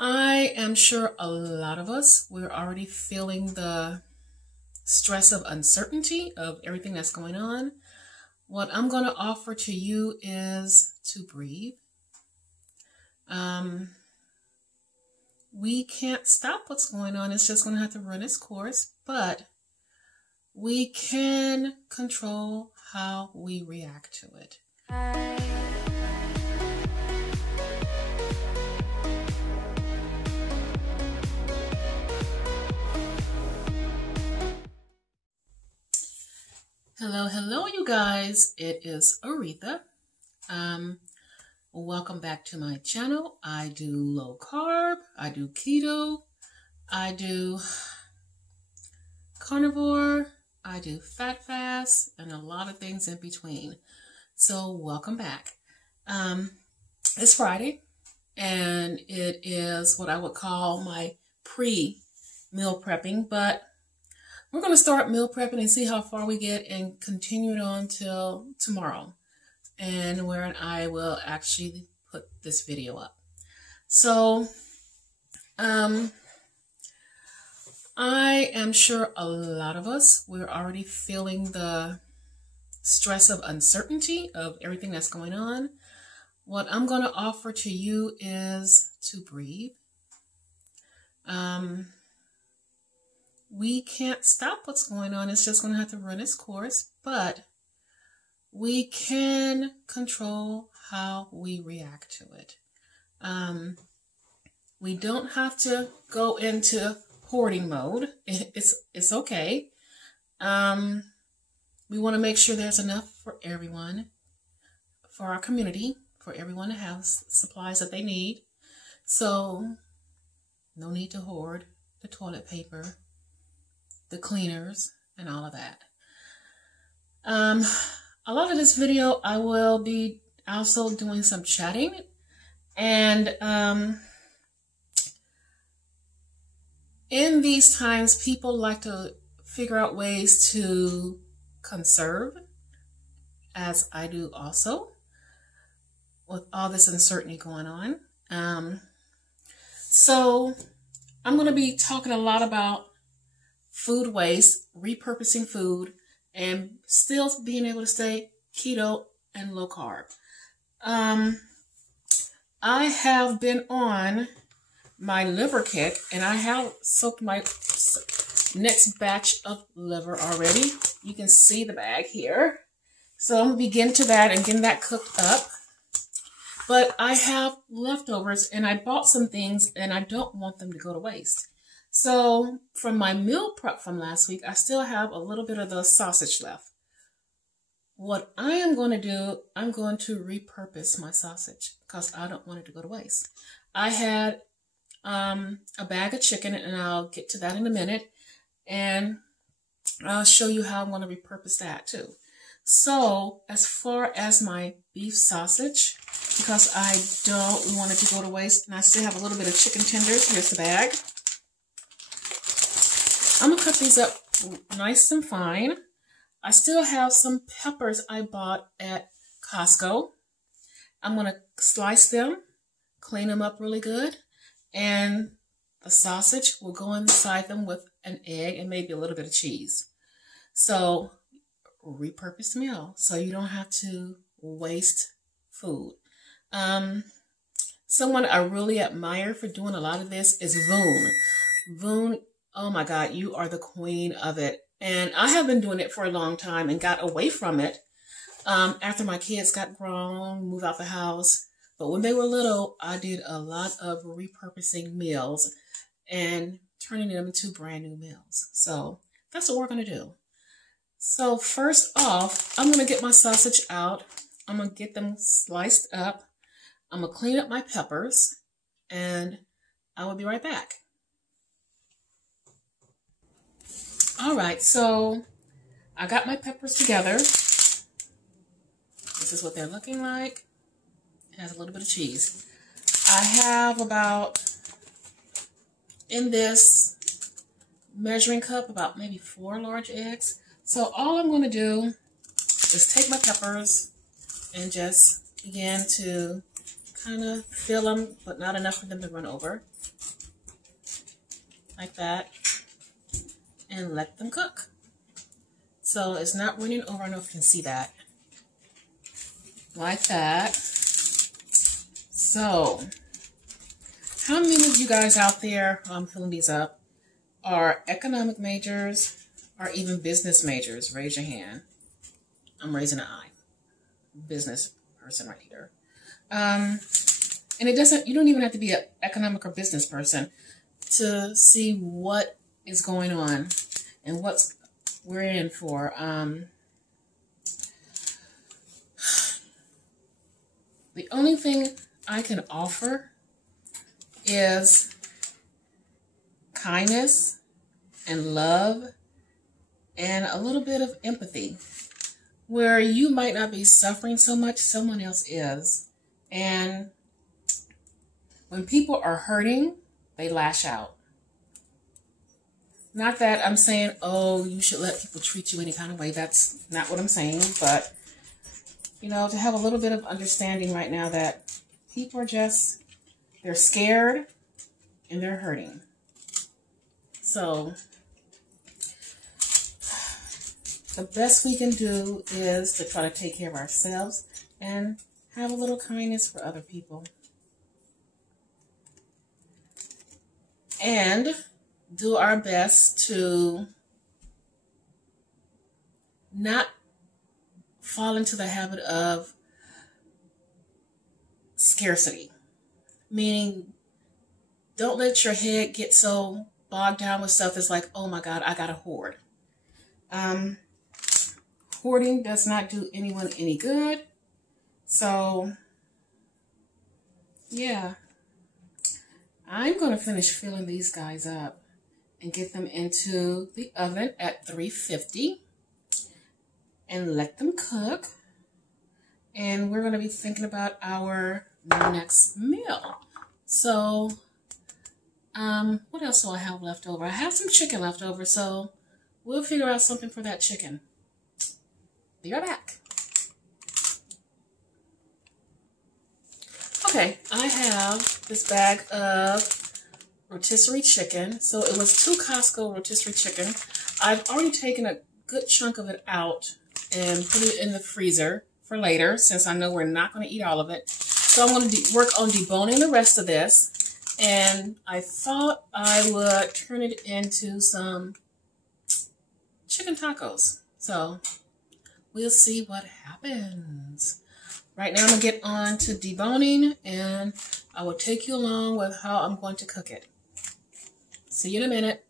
I am sure a lot of us, we're already feeling the stress of uncertainty of everything that's going on. What I'm going to offer to you is to breathe. We can't stop what's going on. It's just going to have to run its course, but we can control how we react to it. Hello, you guys. It is Aretha. Welcome back to my channel. I do low carb, I do keto, I do carnivore, I do fat fast, and a lot of things in between. So welcome back. It's Friday, and it is what I would call my pre-meal prepping, but we're going to start meal prepping and see how far we get and continue it on till tomorrow, and where I will actually put this video up. So, I am sure a lot of us, we're already feeling the stress of uncertainty of everything that's going on. What I'm going to offer to you is to breathe. We can't stop what's going on. It's just going to have to run its course, but we can control how we react to it. We don't have to go into hoarding mode. It's okay. We want to make sure there's enough for everyone, for our community, for everyone to have supplies that they need. So no need to hoard the toilet paper, the cleaners, and all of that. A lot of this video, I will be also doing some chatting, and in these times, people like to figure out ways to conserve, as I do also, with all this uncertainty going on. So I'm going to be talking a lot about food waste, repurposing food, and still being able to stay keto and low carb. I have been on my liver kick, and I have soaked my next batch of liver already. You can see the bag here. So I'm going to begin to that and getting that cooked up. But I have leftovers, and I bought some things, and I don't want them to go to waste. So from my meal prep from last week, I still have a little bit of the sausage left. What I am going to do, I'm going to repurpose my sausage because I don't want it to go to waste. I had a bag of chicken, and I'll get to that in a minute, and I'll show you how I'm going to repurpose that too. So as far as my beef sausage, because I don't want it to go to waste, and I still have a little bit of chicken tenders, here's the bag. I'm going to cut these up nice and fine. I still have some peppers I bought at Costco. I'm going to slice them, clean them up really good, and the sausage will go inside them with an egg and maybe a little bit of cheese. So, repurposed meal, so you don't have to waste food. Someone I really admire for doing a lot of this is Voon. Voon, oh my God, you are the queen of it. And I have been doing it for a long time and got away from it after my kids got grown, moved out the house. But when they were little, I did a lot of repurposing meals and turning them into brand new meals. So that's what we're going to do. So first off, I'm going to get my sausage out. I'm going to get them sliced up. I'm going to clean up my peppers, and I will be right back. All right, so I got my peppers together. This is what they're looking like. It has a little bit of cheese. I have about, in this measuring cup, about maybe 4 large eggs. So all I'm going to do is take my peppers and just begin to kind of fill them, but not enough for them to run over. Like that. And let them cook. So it's not running over. I don't know if you can see that. Like that. So, how many of you guys out there, I'm filling these up, are economic majors or even business majors? Raise your hand. I'm raising an eye. Business person right here. And it doesn't, you don't even have to be an economic or business person to see what is going on and what we're in for. The only thing I can offer is kindness and love and a little bit of empathy. Where you might not be suffering so much, someone else is. And when people are hurting, they lash out. Not that I'm saying, oh, you should let people treat you any kind of way. That's not what I'm saying. But, you know, to have a little bit of understanding right now that people are just, they're scared and they're hurting. So the best we can do is to try to take care of ourselves and have a little kindness for other people. And do our best to not fall into the habit of scarcity. Meaning, don't let your head get so bogged down with stuff that's like, oh my God, I gotta hoard. Hoarding does not do anyone any good. So, yeah. I'm going to finish filling these guys up and get them into the oven at 350 and let them cook. And we're going to be thinking about our next meal. So, what else do I have left over? I have some chicken left over, so we'll figure out something for that chicken. Be right back. Okay, I have this bag of rotisserie chicken. So it was 2 Costco rotisserie chicken. I've already taken a good chunk of it out and put it in the freezer for later, since I know we're not going to eat all of it. So I'm going to work on deboning the rest of this. And I thought I would turn it into some chicken tacos. So we'll see what happens. Right now I'm going to get on to deboning, and I will take you along with how I'm going to cook it. See you in a minute.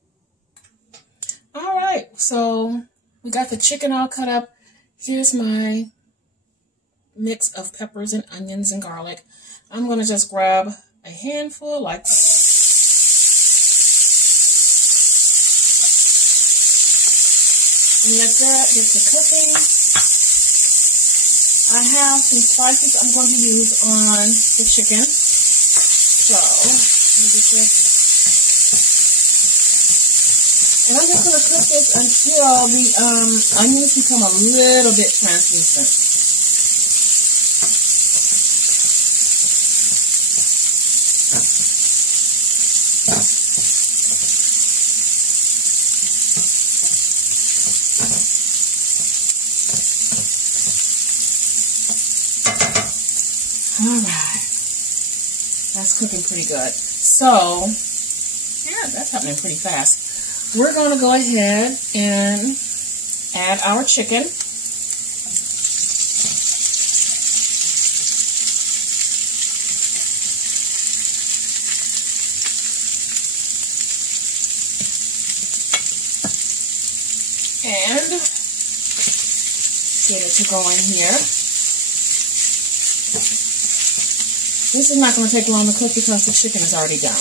All right, so we got the chicken all cut up. Here's my mix of peppers and onions and garlic. I'm going to just grab a handful like that. And let that get to cooking. I have some spices I'm going to use on the chicken. So, let me get this. And I'm just going to cook this until the onions become a little bit translucent. Alright, that's cooking pretty good. So, yeah, that's happening pretty fast. We're going to go ahead and add our chicken. And get it to go in here. This is not going to take long to cook because the chicken is already done.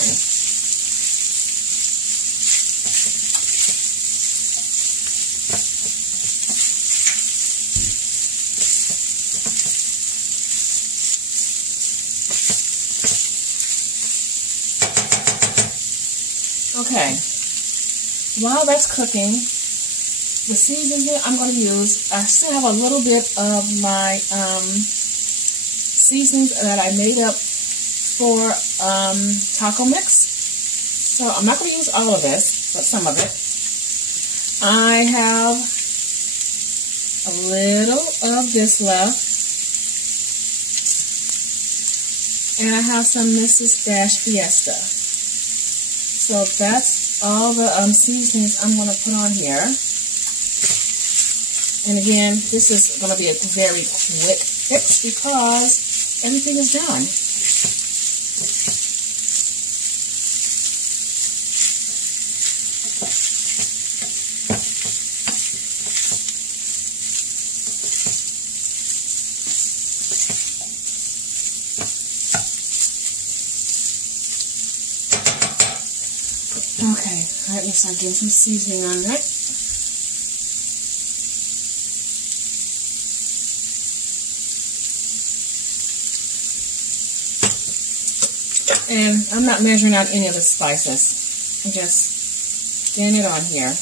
Okay, while that's cooking, the seasoning I'm going to use, I still have a little bit of my seasonings that I made up for taco mix. So I'm not going to use all of this, but some of it. I have a little of this left. And I have some Mrs. Dash Fiesta. So that's all the seasonings I'm going to put on here. And again, this is going to be a very quick fix because everything is done. Okay, let me start getting some seasoning on that. And I'm not measuring out any of the spices. I'm just getting it on here.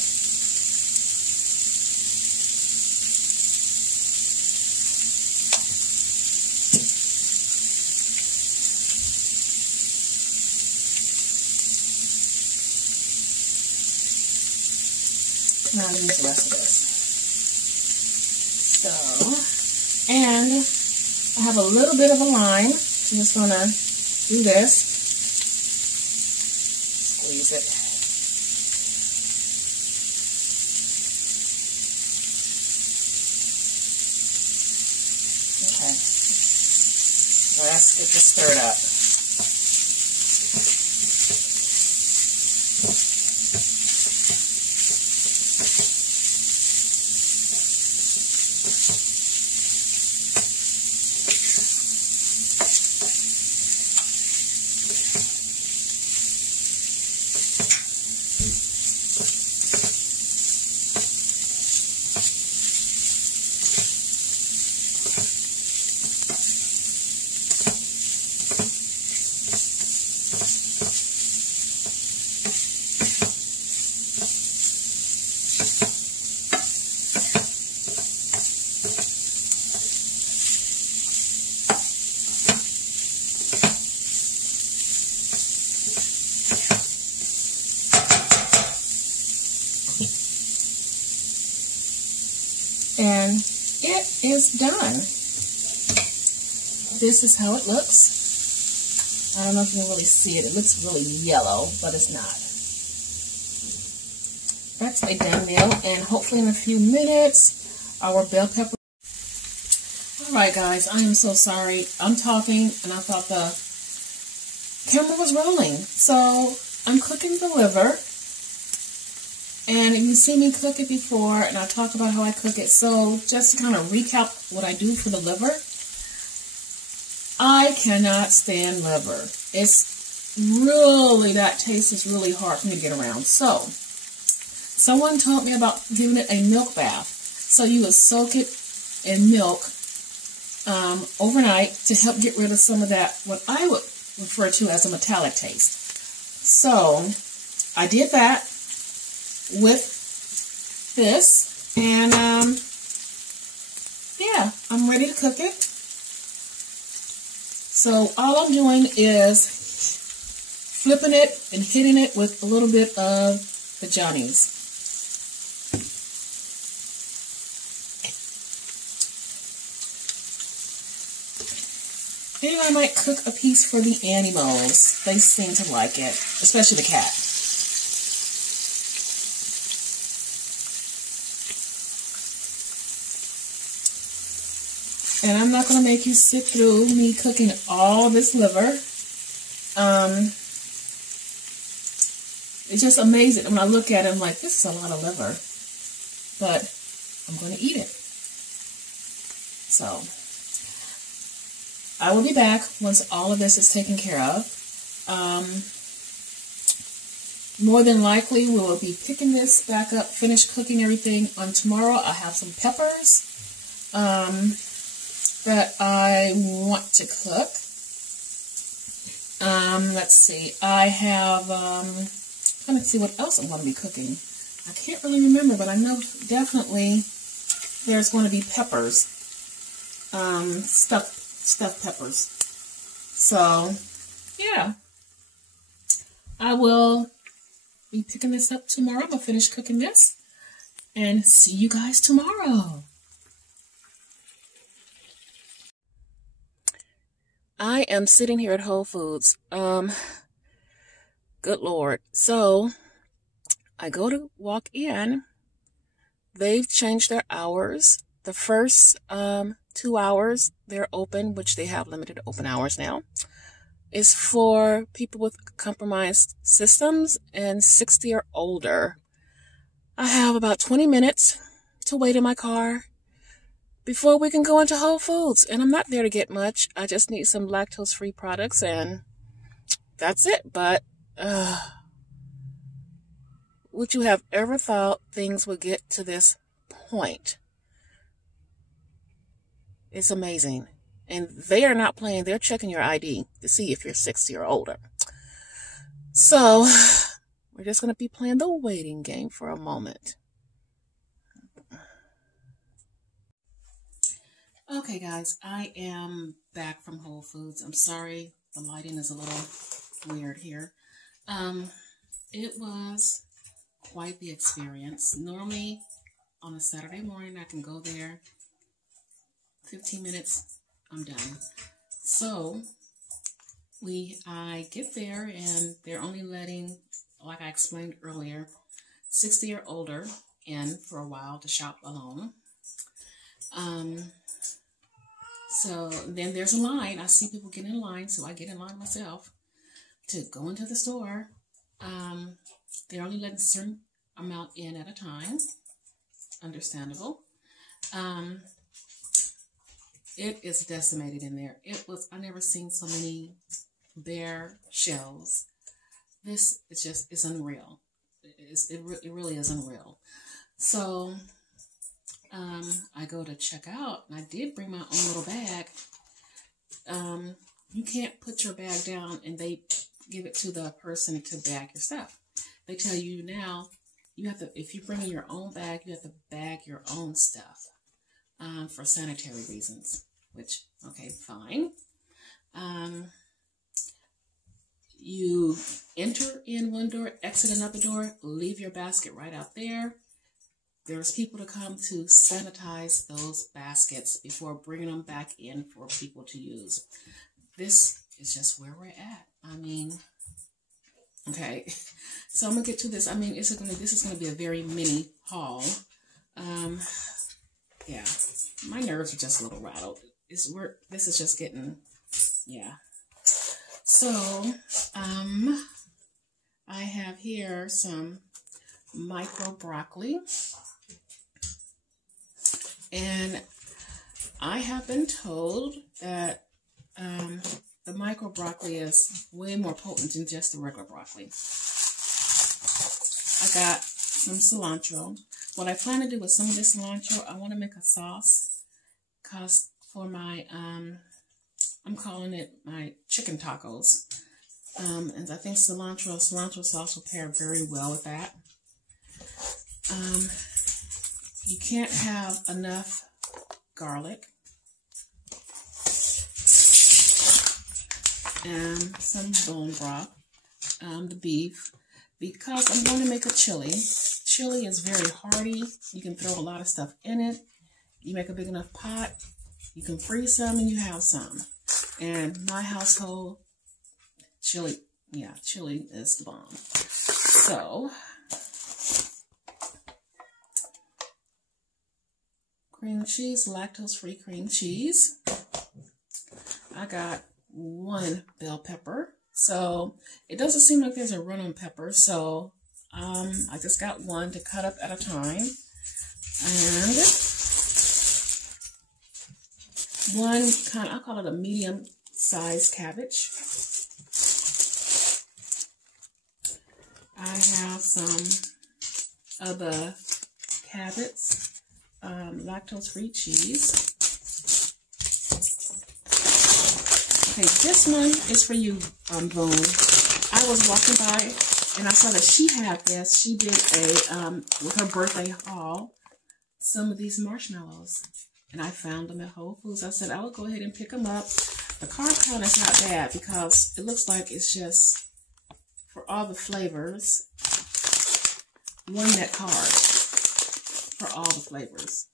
Now I'll use the rest of this. So, and I have a little bit of a lime. I'm just going to do this. Squeeze it. Okay. Let's get this stirred up. And it is done. This is how it looks. I don't know if you can really see it. It looks really yellow, but it's not. That's a done meal, and hopefully in a few minutes, our bell pepper. Alright guys, I am so sorry. I'm talking, and I thought the camera was rolling. So, I'm cooking the liver. And you've seen me cook it before, and I talk about how I cook it. So just to kind of recap what I do for the liver, I cannot stand liver. It's really, that taste is really hard for me to get around. So someone taught me about giving it a milk bath. So you would soak it in milk overnight to help get rid of some of that, what I would refer to as a metallic taste. So I did that with this, and yeah, I'm ready to cook it. So all I'm doing is flipping it and hitting it with a little bit of the Johnny's. And I might cook a piece for the animals. They seem to like it, especially the cat. And I'm not going to make you sit through me cooking all this liver. It's just amazing. When I look at it, I'm like, this is a lot of liver. But I'm going to eat it. So, I will be back once all of this is taken care of. More than likely, we will be picking this back up, finish cooking everything on tomorrow. I have some peppers that I want to cook. Let's see. I have, trying to see what else I'm going to be cooking. I can't really remember, but I know definitely there's going to be peppers. Stuffed peppers. So, yeah, I will be picking this up tomorrow. I'm going to finish cooking this and see you guys tomorrow. I am sitting here at Whole Foods. Good Lord. So I go to walk in. They've changed their hours. The first 2 hours they're open, which they have limited open hours now, is for people with compromised systems and 60 or older. I have about 20 minutes to wait in my car before we can go into Whole Foods. And I'm not there to get much. I just need some lactose-free products and that's it. But would you have ever thought things would get to this point? It's amazing. And they are not playing. They're checking your ID to see if you're 60 or older. So we're just going to be playing the waiting game for a moment. Okay, guys, I am back from Whole Foods. I'm sorry, the lighting is a little weird here. It was quite the experience. Normally, on a Saturday morning, I can go there, 15 minutes, I'm done. So, I get there, and they're only letting, like I explained earlier, 60 or older in for a while to shop alone. So then there's a line. I see people get in line, so I get in line myself to go into the store. They're only letting a certain amount in at a time. Understandable. It is decimated in there. I never seen so many bare shelves. This is just, it's unreal. It really is unreal. So I go to check out, and I did bring my own little bag. You can't put your bag down and they give it to the person to bag your stuff. They tell you now, you have to, if you bring in your own bag, you have to bag your own stuff for sanitary reasons, which, okay, fine. You enter in one door, exit another door, leave your basket right out there. There's people to come to sanitize those baskets before bringing them back in for people to use. This is just where we're at. I mean, okay. So I'm gonna get to this. I mean, this is gonna be a very mini haul. Yeah, my nerves are just a little rattled. This is just getting, yeah. So, I have here some micro broccoli. And I have been told that the micro broccoli is way more potent than just the regular broccoli. I got some cilantro. What I plan to do with some of this cilantro, I want to make a sauce for my, I'm calling it my chicken tacos. And I think cilantro sauce will pair very well with that. You can't have enough garlic and some bone broth, the beef, because I'm going to make a chili. Chili is very hearty. You can throw a lot of stuff in it. You make a big enough pot, you can freeze some and you have some. And my household, chili is the bomb. So, cream cheese, lactose-free cream cheese. I got 1 bell pepper. So it doesn't seem like there's a run on pepper. So I just got 1 to cut up at a time. And 1 kind of, I call it a medium-sized cabbage. I have some of the carrots. Lactose-free cheese. Okay, this one is for you, Boone. I was walking by and I saw that she had this. She did a, with her birthday haul, some of these marshmallows. And I found them at Whole Foods. I said, I will go ahead and pick them up. The carb count is not bad because it looks like it's just for all the flavors, 1 net carb for all the flavors.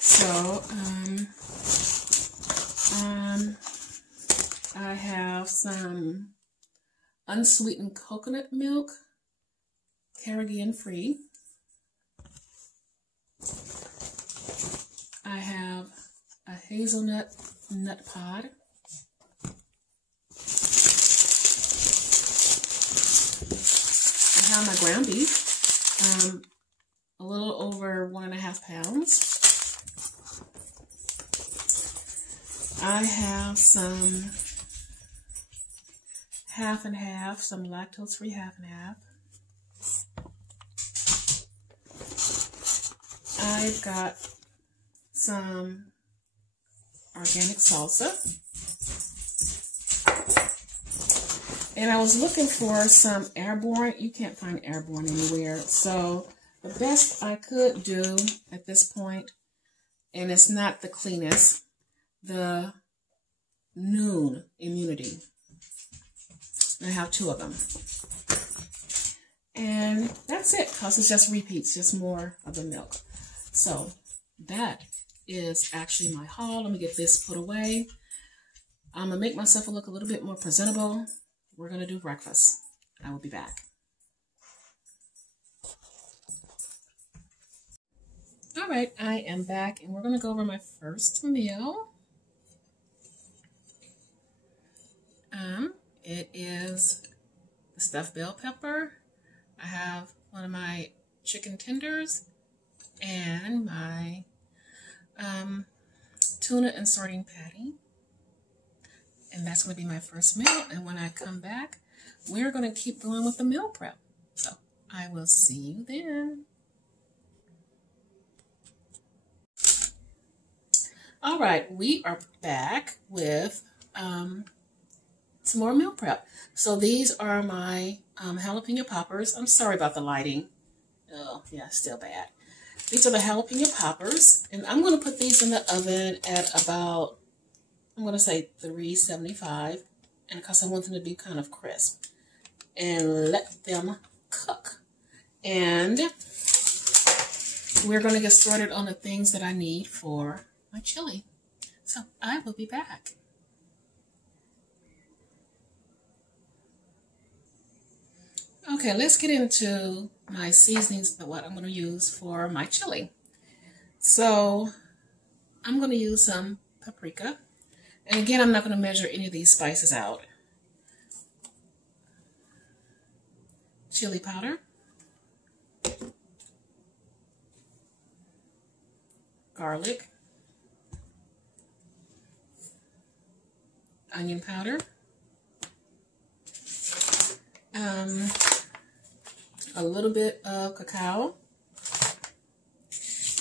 So, I have some unsweetened coconut milk, Carrageen free. I have a hazelnut nut pod. I have my ground beef, a little over 1.5 pounds. I have some half and half, some lactose-free half and half. I've got some organic salsa. And I was looking for some airborne. You can't find airborne anywhere. So the best I could do at this point, and it's not the cleanest, the Noon Immunity. I have 2 of them. And that's it, because it's just repeats, just more of the milk. So that is actually my haul. Let me get this put away. I'm going to make myself look a little bit more presentable. We're going to do breakfast. I will be back. All right, I am back, and we're going to go over my first meal. It is the stuffed bell pepper. I have one of my chicken tenders and my tuna and sardine patty. And that's going to be my first meal. And when I come back, we're going to keep going with the meal prep. So I will see you then. All right, we are back with some more meal prep. So these are my jalapeno poppers. I'm sorry about the lighting. Oh, yeah, still bad. These are the jalapeno poppers, and I'm going to put these in the oven at about, I'm going to say 375, and because I want them to be kind of crisp, and let them cook. And we're going to get started on the things that I need for my chili. So I will be back. Okay, let's get into my seasonings, what I'm going to use for my chili. So I'm going to use some paprika. And again, I'm not going to measure any of these spices out. Chili powder. Garlic. Onion powder. A little bit of cacao,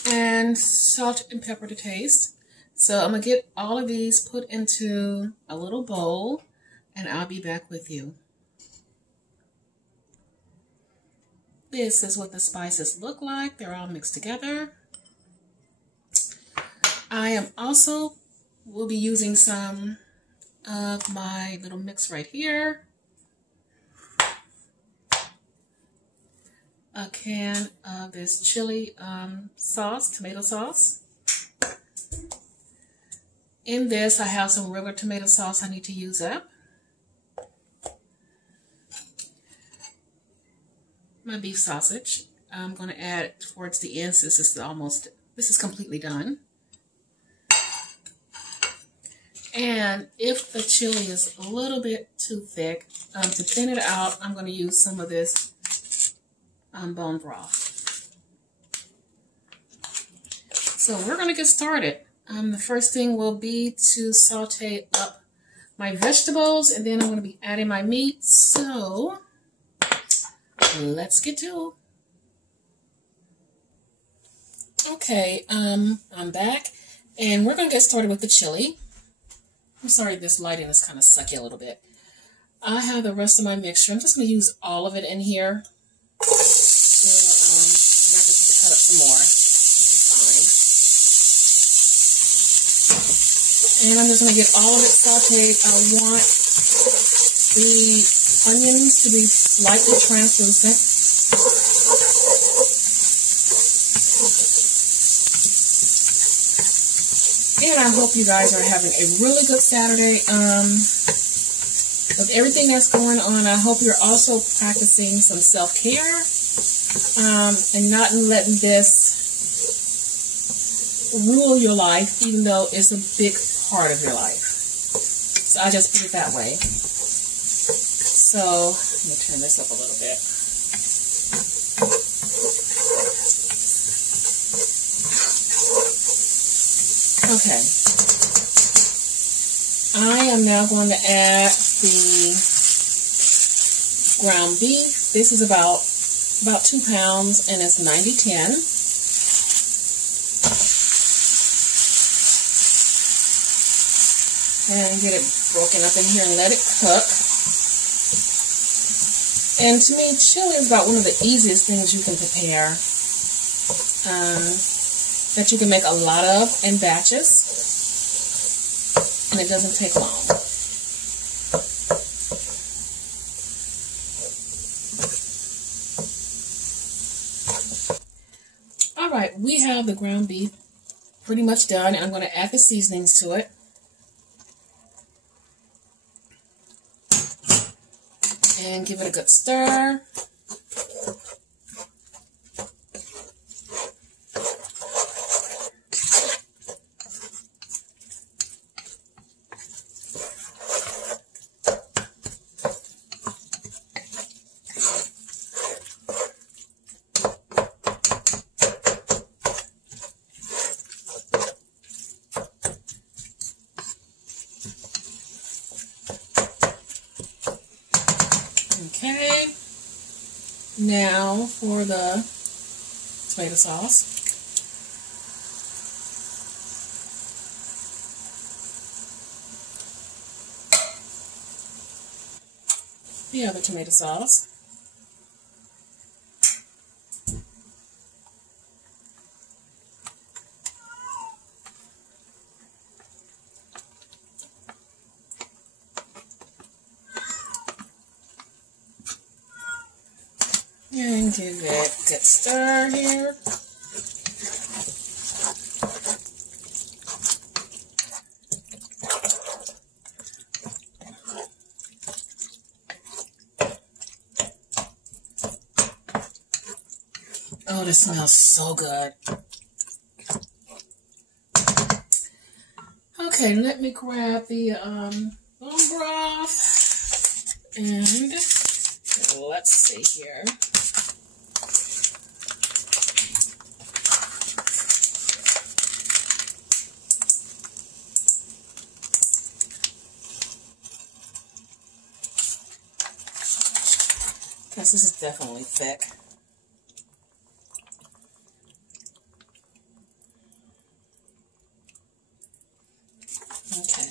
and salt and pepper to taste. So I'm going to get all of these put into a little bowl, and I'll be back with you. This is what the spices look like. They're all mixed together. I am also will be using some of my little mix right here. A can of this chili sauce, tomato sauce. In this, I have some regular tomato sauce I need to use up. My beef sausage. I'm going to add it towards the end since this is completely done. And if the chili is a little bit too thick, to thin it out, I'm going to use some of this bone broth. So we're going to get started. The first thing will be to saute up my vegetables, and then I'm going to be adding my meat. So let's get to it. Okay, I'm back, and we're going to get started with the chili. I'm sorry, this lighting is kind of sucky a little bit. I have the rest of my mixture. I'm just going to use all of it in here. So, and I just have to cut up some more. This is And I'm just going to get all of it sauteed. I want the onions to be slightly translucent. And I hope you guys are having a really good Saturday. With everything that's going on, I hope you're also practicing some self-care and not letting this rule your life, even though it's a big part of your life. So I just put it that way. So let me turn this up a little bit. Okay. I am now going to add the ground beef. This is about 2 pounds and it's 90/10. And get it broken up in here and let it cook. And to me, chili is about one of the easiest things you can prepare. That you can make a lot of in batches. And it doesn't take long. Alright, we have the ground beef pretty much done. And I'm going to add the seasonings to it. And give it a good stir. Okay, now for the tomato sauce. The other tomato sauce. And give it a good stir here. Oh, this smells so good. Okay, let me grab the bone broth and let's see here. Because this is definitely thick. Okay.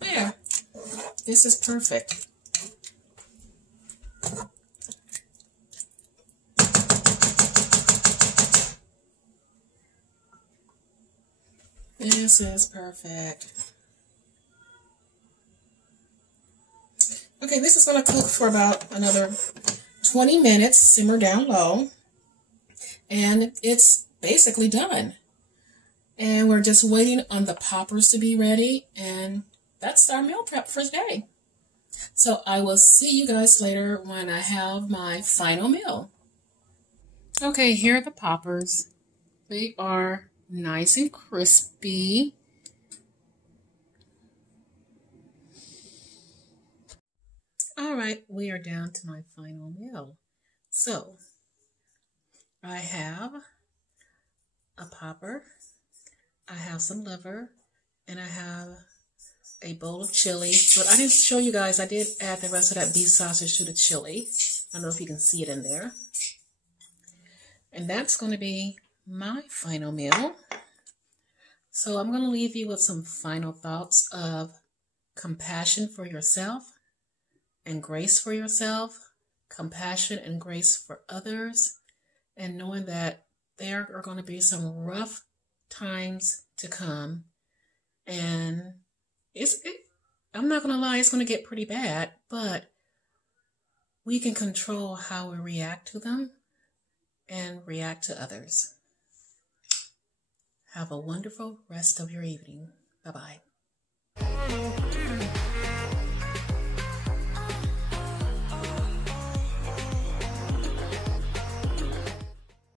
There. This is perfect. This is perfect. Okay, this is going to cook for about another 20 minutes, simmer down low, and it's basically done. And we're just waiting on the poppers to be ready, and that's our meal prep for today. So I will see you guys later when I have my final meal. Okay, here are the poppers. They are nice and crispy. All right, we are down to my final meal. So I have a popper, I have some liver, and I have a bowl of chili. But I didn't show you guys, I did add the rest of that beef sausage to the chili. I don't know if you can see it in there. And that's going to be my final meal. So I'm going to leave you with some final thoughts of compassion for yourself and grace for yourself compassion and grace for others, and knowing that there are going to be some rough times to come. And I'm not going to lie, it's going to get pretty bad, but we can control how we react to them and react to others. Have a wonderful rest of your evening. Bye-bye.